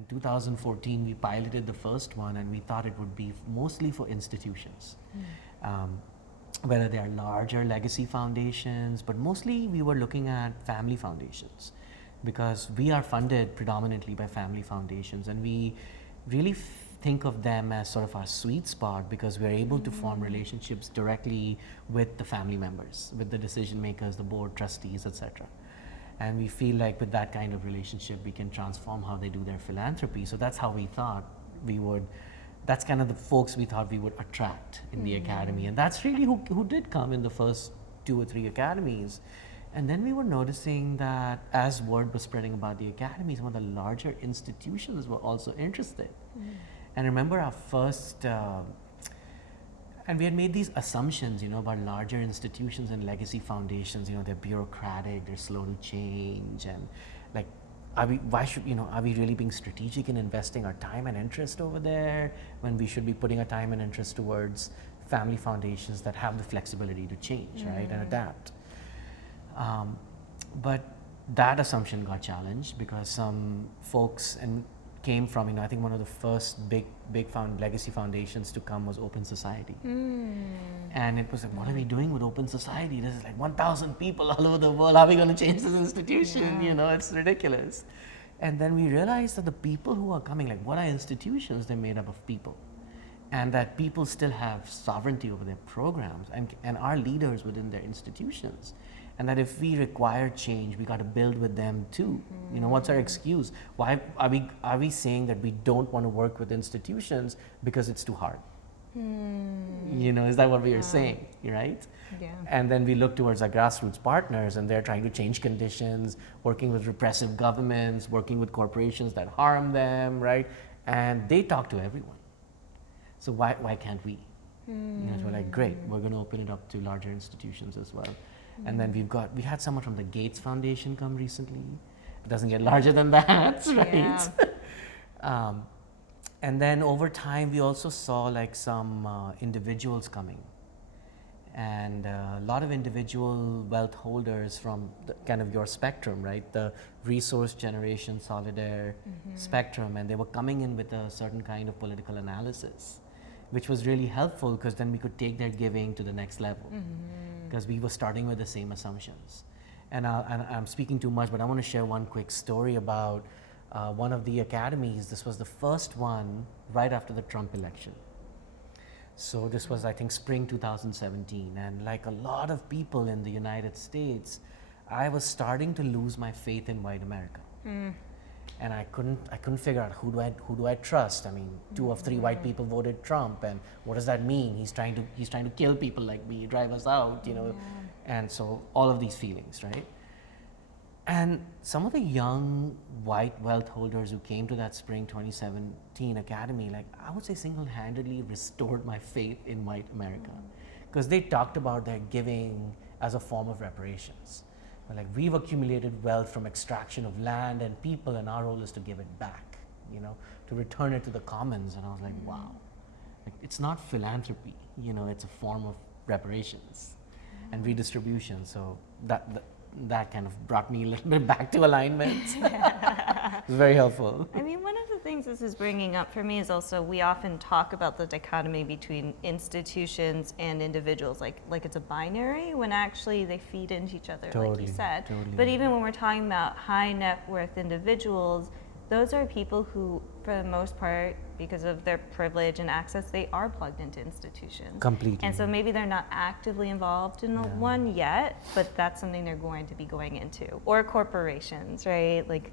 in 2014, we piloted the first one, and we thought it would be mostly for institutions, whether they are larger legacy foundations, but mostly we were looking at family foundations, because we are funded predominantly by family foundations, and we really think of them as sort of our sweet spot, because we're able to form relationships directly with the family members, with the decision makers, the board trustees, etc. And we feel like with that kind of relationship, we can transform how they do their philanthropy. So that's how we thought we would, that's kind of the folks we thought we would attract in the academy. And that's really who did come in the first 2 or 3 academies. And then we were noticing that as word was spreading about the academy, some of the larger institutions were also interested. And remember our first, and we had made these assumptions, about larger institutions and legacy foundations. They're bureaucratic, they're slow to change, and like, are we really being strategic in investing our time and interest over there when we should be putting our time and interest towards family foundations that have the flexibility to change, right, and adapt. But that assumption got challenged because some folks came from, I think one of the first big legacy foundations to come was Open Society. And it was like, what are we doing with Open Society? This is like 1,000 people all over the world. How are we going to change this institution? It's ridiculous. And then we realized that the people who are coming, like, what are institutions? They're made up of people. And that people still have sovereignty over their programs and are leaders within their institutions. And that if we require change, we got to build with them too. What's our excuse? Why are we saying that we don't want to work with institutions because it's too hard? Is that what we are saying, right? Yeah. And then we look towards our grassroots partners, and they're trying to change conditions, working with repressive governments, working with corporations that harm them, right? And they talk to everyone. So why can't we? So we're like, great, we're going to open it up to larger institutions as well. And then we had someone from the Gates Foundation come recently. It doesn't get larger than that, right? Yeah. And then over time, we also saw like some individuals coming. And a lot of individual wealth holders from kind of your spectrum, right? The resource generation, Solidaire spectrum. And they were coming in with a certain kind of political analysis, which was really helpful because then we could take their giving to the next level. Because we were starting with the same assumptions. And I'm speaking too much, but I want to share one quick story about one of the academies. This was the first one right after the Trump election. So this was, I think, spring 2017. And like a lot of people in the United States, I was starting to lose my faith in white America. And I couldn't figure out who do I trust. I mean, 2 of 3 white people voted Trump, and what does that mean? He's trying to kill people like me, drive us out, And so all of these feelings, right? And some of the young white wealth holders who came to that spring 2017 academy, like I would say single-handedly restored my faith in white America, because they talked about their giving as a form of reparations. Like, we've accumulated wealth from extraction of land and people, and our role is to give it back, to return it to the commons. And I was like, wow, like, it's not philanthropy, it's a form of reparations and redistribution. So that kind of brought me a little bit back to alignment. It was very helpful. I mean, one of the things this is bringing up for me is also we often talk about the dichotomy between institutions and individuals, like it's a binary, when actually they feed into each other, like you said. Totally. But even when we're talking about high net worth individuals, those are people who, for the most part, because of their privilege and access, they are plugged into institutions. Completely. And so maybe they're not actively involved in one yet, but that's something they're going to be going into. Or corporations, right? Like,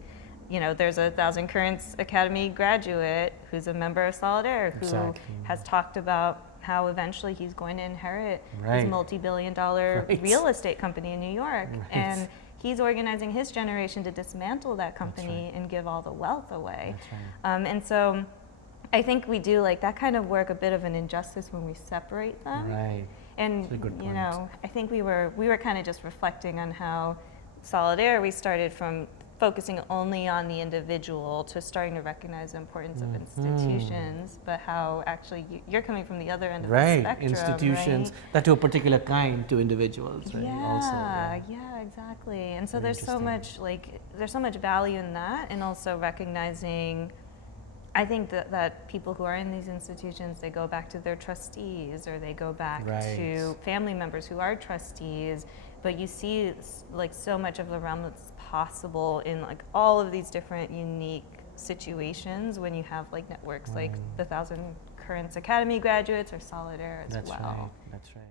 there's a Thousand Currents Academy graduate who's a member of Solidaire who has talked about how eventually he's going to inherit his multi-billion-dollar real estate company in New York. And he's organizing his generation to dismantle that company and give all the wealth away. And so I think we do like that kind of work a bit of an injustice when we separate them. Right. And that's a good point. I think we were kind of just reflecting on how Solidaire, we started from focusing only on the individual to starting to recognize the importance of institutions, but how actually you're coming from the other end of the spectrum, institutions that to a particular kind to individuals, right? Yeah, exactly. And so there's so much value in that, and also recognizing I think that people who are in these institutions, they go back to their trustees, or they go back to family members who are trustees. But you see like so much of the realm that's possible in like all of these different unique situations when you have like networks like the 1,000 Currents Academy graduates or Solidaire as well. That's right.